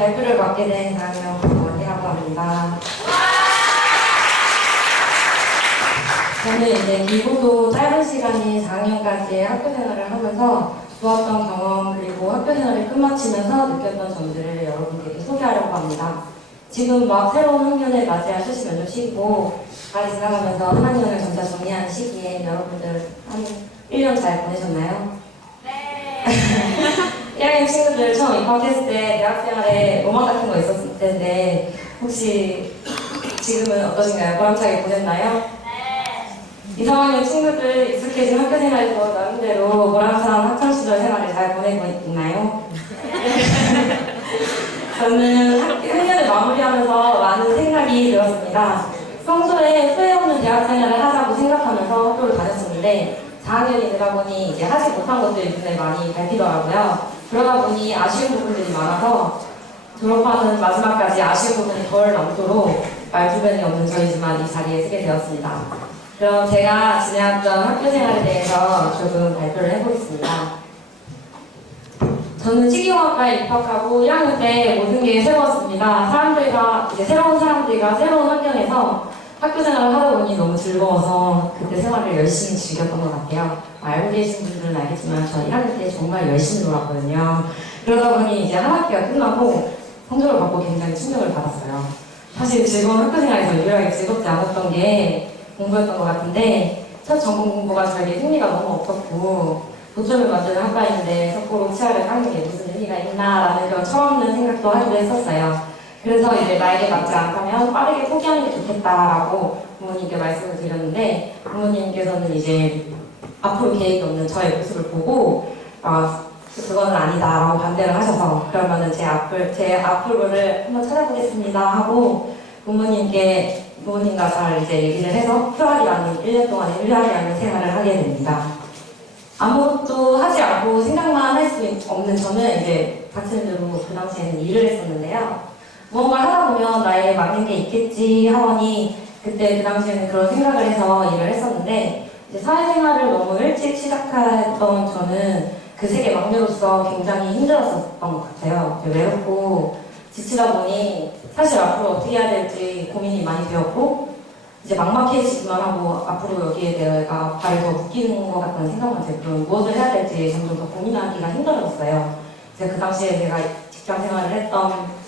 발표를 맡게 된 장영원이라고 합니다. 저는 이제 길고도 짧은 시간인 4학년까지 학교 생활을 하면서 좋았던 경험 그리고 학교 생활을 끝마치면서 느꼈던 점들을 여러분께 소개하려고 합니다. 지금 막 새로운 학년을 맞이할 수시 면접 시기고 잘 지나가면서 한 학년을 점차 정리하는 시기에 여러분들 한 1년 잘 보내셨나요? 네. 1학년 친구들 처음 입학했을 때 대학생활에 로망 같은 거 있었을 텐데 혹시 지금은 어떠신가요? 보람차게 보냈나요? 네. 2, 3학년 친구들 익숙해진 학교 생활에서 나름대로 보람찬 학창시절 생활을 잘 보내고 있나요? 저는 학년을 마무리하면서 많은 생각이 들었습니다. 평소에 후회 없는 대학 생활을 하자고 생각하면서 학교를 다녔었는데 4학년이 되다 보니 이제 하지 못한 것들이 눈에 많이 밟히더라고요. 그러다 보니 아쉬운 부분들이 많아서 졸업하는 마지막까지 아쉬운 부분이 덜 남도록 말 주변이 없는 저희지만 이 자리에 서게 되었습니다. 그럼 제가 지내왔던 학교 생활에 대해서 조금 발표를 해보겠습니다. 저는 치기공학과에 입학하고 1학년 때 모든 게 새로웠습니다. 새로운 사람들과 새로운 환경에서 학교 생활을 하다 보니 너무 즐거워서 그때 생활을 열심히 즐겼던 것 같아요. 알고 계신 분들은 알겠지만 저 1학년 때 정말 열심히 놀았거든요. 그러다 보니 이제 한 학기가 끝나고 성적을 받고 굉장히 충격을 받았어요. 사실 즐거운 학교 생활에서 유일하게 즐겁지 않았던 게 공부였던 것 같은데 첫 전공 공부가 저에게 흥미가 너무 없었고 도점을 만드는 학과인데 석고로 치아를 깎는 게 무슨 의미가 있나라는 그런 철없는 생각도 하기도 했었어요. 그래서 이제 나에게 맞지 않다면 빠르게 포기하는 게 좋겠다라고 부모님께 말씀을 드렸는데 부모님께서는 이제 앞으로 계획이 없는 저의 모습을 보고 그거는 아니다라고 반대를 하셔서 그러면은 제 앞으로를 한번 찾아보겠습니다 하고 부모님과 잘 이제 얘기를 해서 휴학이라는 1년 동안의 휴학이라는 생활을 하게 됩니다. 아무것도 하지 않고 생각만 할 수 없는 저는 이제 닥치는 대로 그 당시에는 일을 했었는데요. 무언가를 하다 보면 나에게 맞는 게 있겠지 하더니 그때 그 당시에는 그런 생각을 해서 일을 했었는데 이제 사회생활을 너무 일찍 시작했던 저는 그 세계 막내로서 굉장히 힘들었었던 것 같아요. 외롭고 지치다 보니 사실 앞으로 어떻게 해야 될지 고민이 많이 되었고 이제 막막해지기만 하고 앞으로 여기에 내가 발을 더 묶이는 것 같다는 생각만 들고 무엇을 해야 될지 점점 더 고민하기가 힘들어졌어요. 그 당시에 제가 직장 생활을 했던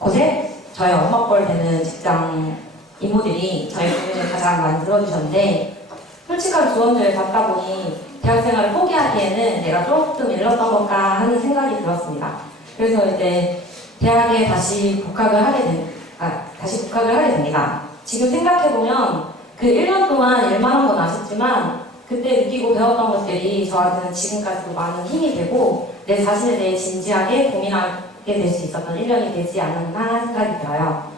곳에 저희 엄마 뻘 되는 직장 이모들이 저희 고민을 가장 많이 들어주셨는데 솔직한 조언들을 받다 보니 대학생활을 포기하기에는 내가 조금 일렀던 건가 하는 생각이 들었습니다. 그래서 이제 대학에 다시 복학을 하게 됩니다. 지금 생각해보면 그 1년 동안 일만 한 건 아쉽지만 그때 느끼고 배웠던 것들이 저한테는 지금까지도 많은 힘이 되고 내 자신에 대해 진지하게 고민하게 될 수 있었던 1년이 되지 않았나 생각이 들어요.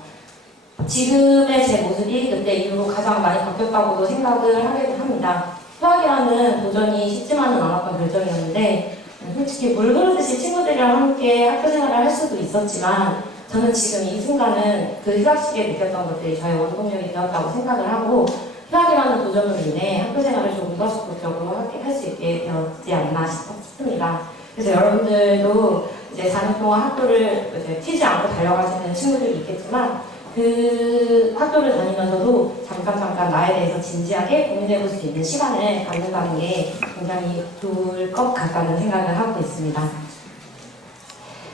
지금의 제 모습이 그때 이후로 가장 많이 바뀌었다고도 생각을 하게 합니다. 휴학이라는 도전이 쉽지만은 않았던 결정이었는데 솔직히 물 흐르듯이 친구들이랑 함께 학교 생활을 할 수도 있었지만 저는 지금 이 순간은 그 휴학 시기에 느꼈던 것들이 저의 원동력이 되었다고 생각을 하고 휴학이라는 도전으로 인해 학교 생활을 조금 더 적극적으로 할 수 있게 되었지 않나 싶습니다. 그래서 여러분들도 이제 4년 동안 학교를 이제 튀지 않고 달려가시는 친구들이 있겠지만 그 학교를 다니면서도 잠깐 나에 대해서 진지하게 고민해볼 수 있는 시간을 갖는다는 게 굉장히 좋을 것 같다는 생각을 하고 있습니다.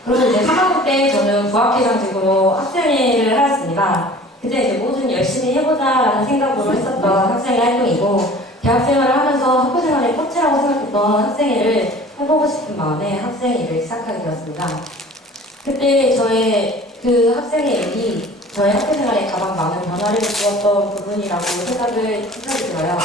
그리고 이제 3학년 때 저는 부학회장직으로 학생회를 하였습니다. 그때 이제 뭐든 열심히 해보자라는 생각으로 했었던 학생회 활동이고 대학생활을 하면서 학교생활의 꽃이라고 생각했던 학생회를 해보고 싶은 마음에 학생회를 시작하게 되었습니다. 그때 저의 그 학생회 일이 저의 학교생활에 가장 많은 변화를 주었던 부분이라고 생각이 들어요.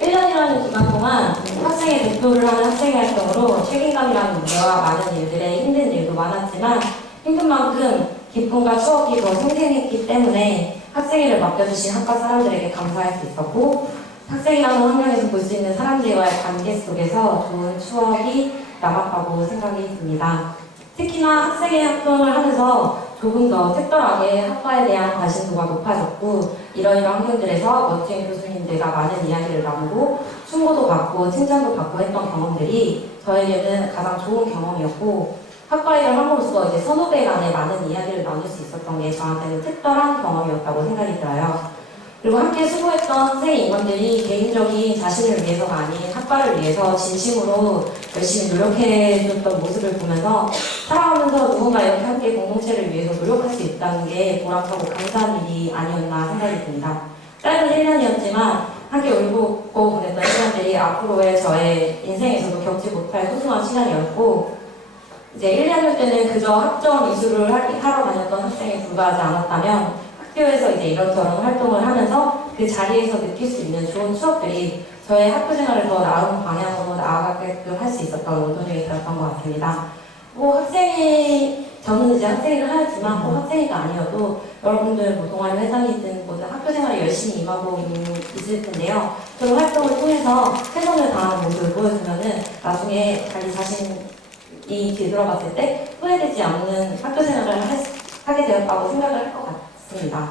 1년이라는 기간 동안 학생회 대표를 하는 학생회 활동으로 책임감이라는 무게와 많은 일들에 힘든 일도 많았지만 힘든 만큼 기쁨과 추억이 더 생생했기 때문에 학생회를 맡겨주신 학과 사람들에게 감사할 수 있었고 학생이라는 환경에서 볼 수 있는 사람들과의 관계 속에서 좋은 추억이 남았다고 생각이 듭니다. 특히나 학생회 활동을 하면서 조금 더 특별하게 학과에 대한 관심도가 높아졌고 이러이러한 환경들에서 멋진 교수님들과 많은 이야기를 나누고 충고도 받고 칭찬도 받고 했던 경험들이 저에게는 가장 좋은 경험이었고 학과 일을 함으로써 이제 선후배 간에 많은 이야기를 나눌 수 있었던 게 저한테는 특별한 경험이었다고 생각이 들어요. 그리고 함께 수고했던 학생 임원들이 개인적인 자신을 위해서가 아닌 학과를 위해서 진심으로 열심히 노력해줬던 모습을 보면서 살아가면서 누군가 이렇게 함께 공동체를 위해서 노력할 수 있다는 게 보람차고 감사한 일이 아니었나 생각이 듭니다. 짧은 1년이었지만 함께 울고 보냈던 시간들이 앞으로의 저의 인생에서도 겪지 못할 소중한 시간이었고, 이제 1년 때는 그저 학점 이수를 하러 다녔던 학생에 불과하지 않았다면 학교에서 이제 이런저런 활동을 하면서 그 자리에서 느낄 수 있는 좋은 추억들이 저의 학교 생활을 더 나은 방향으로 나아가게끔 할 수 있었던 원동력이 되었던 것 같습니다. 저는 이제 학생회를 하였지만 꼭 학생회가 아니어도 여러분들 뭐 동아리 회장이든 뭐든 학교 생활에 열심히 임하고 있을 텐데요. 그런 활동을 통해서 최선을 다하는 모습을 보여주면은 나중에 자기 자신이 뒤돌아봤을 때 후회되지 않는 학교 생활을 하게 되었다고 생각을 할 것 같습니다.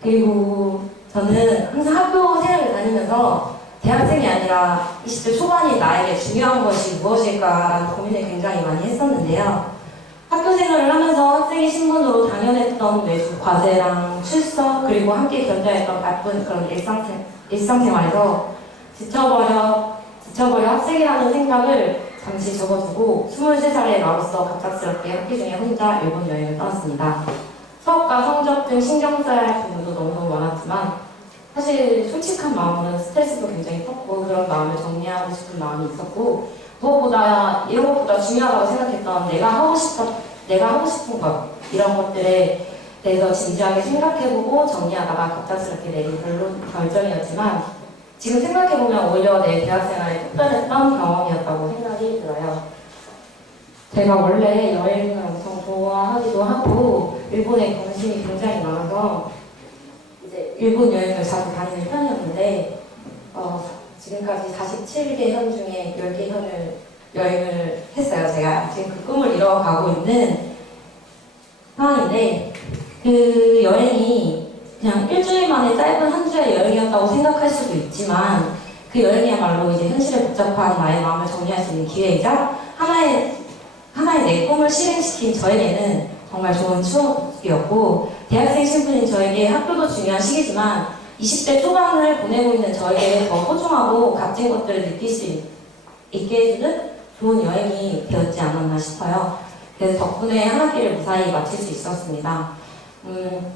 그리고 저는 항상 학교 생활을 다니면서 대학생이 아니라 20대 초반이 나에게 중요한 것이 무엇일까라는 고민을 굉장히 많이 했었는데요. 학교 생활을 하면서 학생의 신분으로 당연했던 외주 과제랑 출석, 그리고 함께 견뎌했던 바쁜 그런 일상생활에서 지쳐버려 학생이라는 생각을 잠시 접어두고 23살의 나로서 갑작스럽게 학기 중에 혼자 일본 여행을 떠났습니다. 수업과 성적 등 신경 써야 할 부분도 너무너무 많았지만 사실 솔직한 마음으로는 스트레스도 굉장히 컸고 그런 마음을 정리하고 싶은 마음이 있었고, 무엇보다 이런 것보다 중요하다고 생각했던 내가 하고 싶은 것, 이런 것들에 대해서 진지하게 생각해보고 정리하다가 갑작스럽게 내린 결정이었지만 지금 생각해보면 오히려 내 대학생활에 특별했던 경험이었다고 생각이 들어요. 제가 원래 여행을 엄청 좋아하기도 하고 일본에 관심이 굉장히 많아서 일본 여행을 자주 다니는 편이었는데 지금까지 47개 현 중에 10개 현을 여행을 했어요. 제가 지금 그 꿈을 이뤄가고 있는 상황인데 그 여행이 그냥 일주일 만에 짧은 한 주의 여행이었다고 생각할 수도 있지만 그 여행이야말로 이제 현실에 복잡한 나의 마음을 정리할 수 있는 기회이자 하나의 내 꿈을 실행시킨 저에게는 정말 좋은 추억이었고, 대학생 신분인 저에게 학교도 중요한 시기지만 20대 초반을 보내고 있는 저에게 더 소중하고 값진 것들을 느낄 수 있게 해주는 좋은 여행이 되었지 않았나 싶어요. 그래서 덕분에 한 학기를 무사히 마칠 수 있었습니다.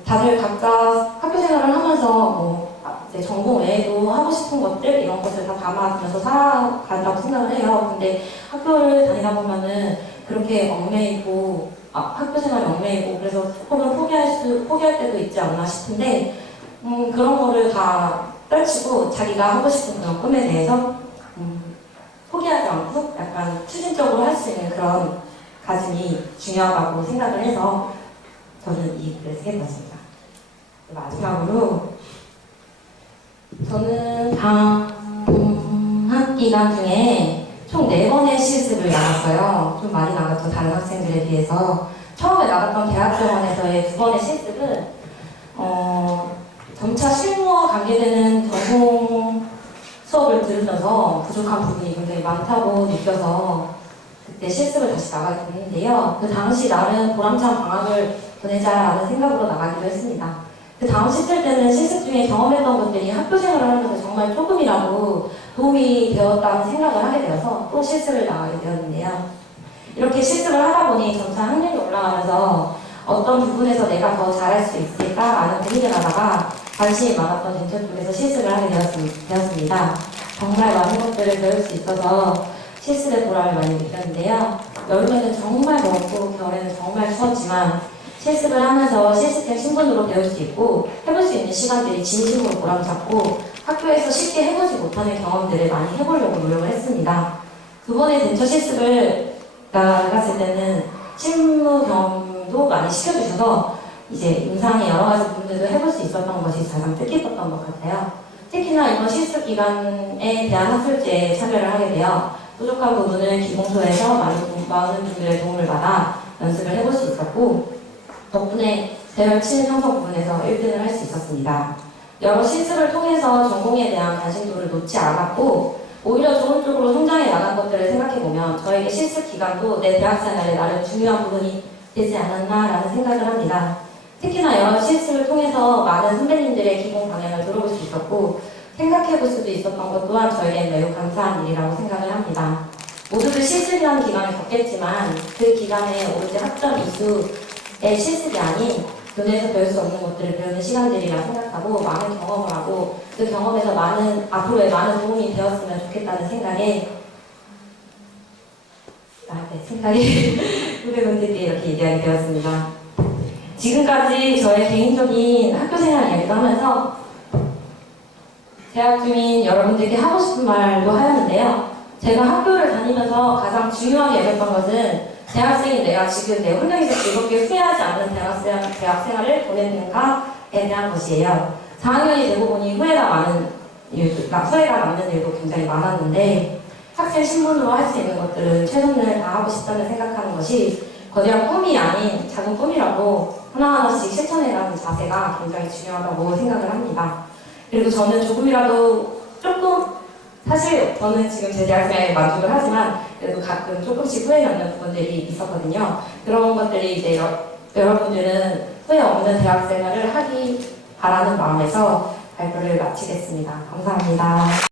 다들 각자 학교 생활을 하면서 이제 전공 외에도 하고 싶은 것들 이런 것을 다 담아가면서 살아간다고 생각을 해요. 근데 학교를 다니다 보면은 그렇게 학교 생활이 얽매이고 그래서 조금은 포기할 때도 있지 않나 싶은데 그런 거를 다 떨치고 자기가 하고 싶은 그런 꿈에 대해서 포기하지 않고 약간 추진적으로 할 수 있는 그런 가짐이 중요하다고 생각을 해서 저는 이 글을 쓰게 되었습니다. 마지막으로 저는 방학 기간 중에 총 4번의 실습을 나갔어요. 좀 많이 나갔죠, 다른 학생들에 비해서. 처음에 나갔던 대학병원에서의 2번의 실습은 점차 실무와 관계되는 전공 수업을 들으면서 부족한 부분이 굉장히 많다고 느껴서 그때 실습을 다시 나가게 됐는데요. 그 당시 나름 보람찬 방학을 보내자라는 생각으로 나가기로 했습니다. 그 다음 실습 때는 실습 중에 경험했던 것들이 학교 생활을 하면서 정말 조금이라도 도움이 되었다는 생각을 하게 되어서 또 실습을 나가게 되었는데요. 이렇게 실습을 하다 보니 점차 학년이 올라가면서 어떤 부분에서 내가 더 잘할 수 있을까라는 고민을 하다가 관심이 많았던 젠처 쪽에서 실습을 하게 되었습니다. 정말 많은 것들을 배울 수 있어서 실습의 보람을 많이 느꼈는데요. 여름에는 정말 더웠고 겨울에는 정말 추웠지만 실습을 하면서 실습생 신분으로 배울 수 있고 해볼 수 있는 시간들이 진심으로 보람찼고 학교에서 쉽게 해보지 못하는 경험들을 많이 해보려고 노력을 했습니다. 2번의 젠처 실습을 나갔을 때는 실무 경험도 많이 시켜주셔서 이제 임상의 여러 가지 부분들도 해볼 수 있었던 것이 가장 뜻깊었던 것 같아요. 특히나 이번 실습 기간에 대한 학술제에 참여를 하게 되어 부족한 부분을 기봉소에서 많은 분들의 도움을 받아 연습을 해볼 수 있었고 덕분에 대열 치는 형성 부분에서 1등을 할 수 있었습니다. 여러 실습을 통해서 전공에 대한 관심도를 놓지 않았고 오히려 좋은 쪽으로 성장해 나간 것들을 생각해보면 저에게 실습 기간도 내 대학생활에 나름 중요한 부분이 되지 않았나라는 생각을 합니다. 특히나 여러 실습을 통해서 많은 선배님들의 기본 방향을 들어볼 수 있었고 생각해볼 수도 있었던 것 또한 저에겐 매우 감사한 일이라고 생각을 합니다. 모두들 실습이라는 기간을 겪겠지만 그 기간에 오로지 학점 이수의 실습이 아닌 교내에서 배울 수 없는 것들을 배우는 시간들이라 생각하고 많은 경험을 하고 그 경험에서 앞으로의 많은 도움이 되었으면 좋겠다는 생각에 후배분들께 이렇게 얘기하게 되었습니다. 지금까지 저의 개인적인 학교생활 이야기도 하면서 재학 중인 여러분들께 하고 싶은 말도 하였는데요. 제가 학교를 다니면서 가장 중요하게 여겼던 것은 대학생인 내가 지금 내 환경에서 즐겁게 후회하지 않는 대학 생활을 보냈는가에 대한 것이에요. 4학년이 되고 보니 후회가 남는 일도 굉장히 많았는데 학생 신분으로 할 수 있는 것들은 최선을 다하고 싶다는 생각하는 것이 거대한 꿈이 아닌 작은 꿈이라도 하나하나씩 실천해가는 자세가 굉장히 중요하다고 생각을 합니다. 그리고 저는 조금이라도 사실 저는 지금 제 대학생활에 만족을 하지만 그래도 가끔 조금씩 후회 남는 부분들이 있었거든요. 그런 것들이 이제 여러분들은 후회 없는 대학생활을 하기 바라는 마음에서 발표를 마치겠습니다. 감사합니다.